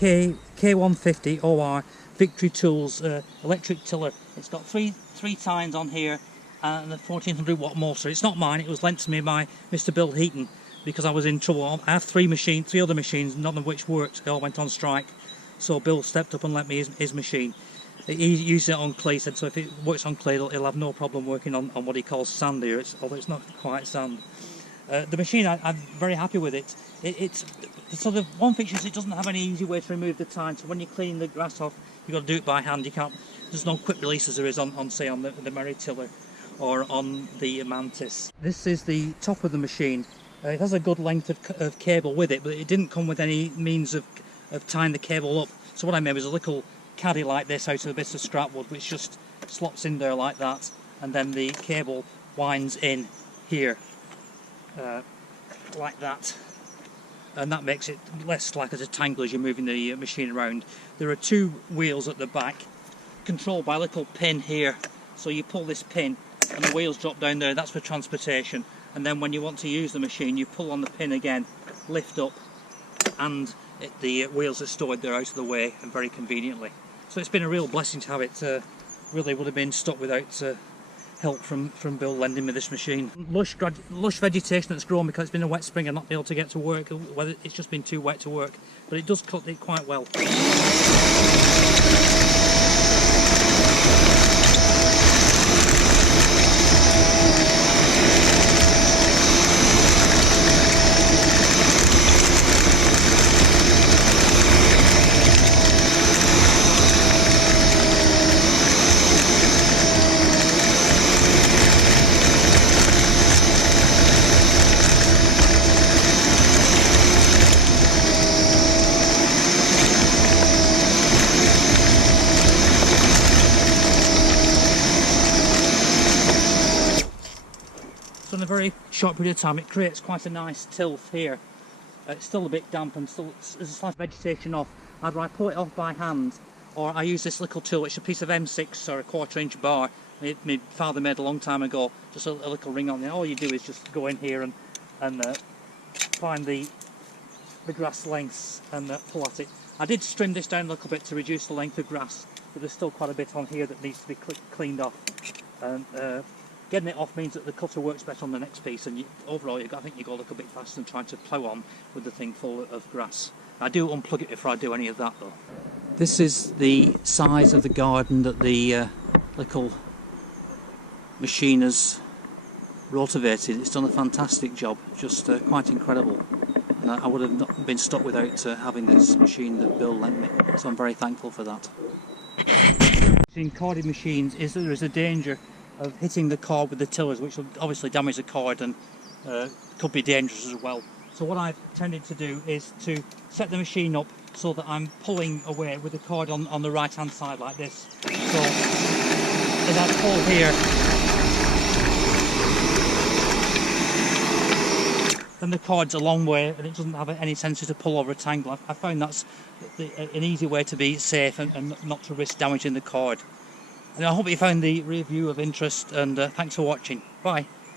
K150 OR Victory Tools electric tiller. It's got three tines on here and a 1400 watt motor. It's not mine, it was lent to me by Mr. Bill Heaton because I was in trouble. I have three other machines, none of which worked. They all went on strike. So Bill stepped up and lent me his machine. He used it on clay, said so if it works on clay he'll have no problem working on what he calls sand here, although it's not quite sand. The machine, I'm very happy with it. It's sort of one feature is it doesn't have any easy way to remove the tine, so when you're cleaning the grass off you've got to do it by hand. You can't, there's no quick release as there is on say on the Merry Tiller or on the Mantis. This is the top of the machine. It has a good length of cable with it, but it didn't come with any means of tying the cable up. So what I made was a little caddy like this out of a bit of scrap wood, which just slots in there like that, and then the cable winds in here like that, and that makes it less like as a tangle as you're moving the machine around. There are two wheels at the back controlled by a little pin here, so you pull this pin and the wheels drop down there. That's for transportation, and then when you want to use the machine you pull on the pin again, lift up, and the wheels are stored there out of the way and very conveniently. So it's been a real blessing to have it. Really would have been stuck without help from Bill lending me this machine. Lush vegetation that's grown because it's been a wet spring and not been able to get to work, whether it's just been too wet to work, but it does cut it quite well. So in a very short period of time it creates quite a nice tilth here. It's still a bit damp and still there's a slight vegetation off. Either I pull it off by hand or I use this little tool. It's a piece of M6 or a 1/4 inch bar my father made a long time ago, just a little ring on there. All you do is just go in here and find the grass lengths and pull at it. I did trim this down a little bit to reduce the length of grass, but there's still quite a bit on here that needs to be cleaned off. Getting it off means that the cutter works better on the next piece, and overall I think you go a little bit faster than trying to plough on with the thing full of grass. I do unplug it before I do any of that though. This is the size of the garden that the little machine has rotivated. It's done a fantastic job, just quite incredible. And I would have not been stuck without having this machine that Bill lent me, so I'm very thankful for that. In corded machines is that there is a danger of hitting the cord with the tillers, which will obviously damage the cord and could be dangerous as well. So what I've tended to do is to set the machine up so that I'm pulling away with the cord on the right hand side like this. So as I pull here, then the cord's a long way and it doesn't have any tendency to pull over a tangle. I found that's an easy way to be safe and not to risk damaging the cord. And I hope you found the review of interest, and thanks for watching. Bye.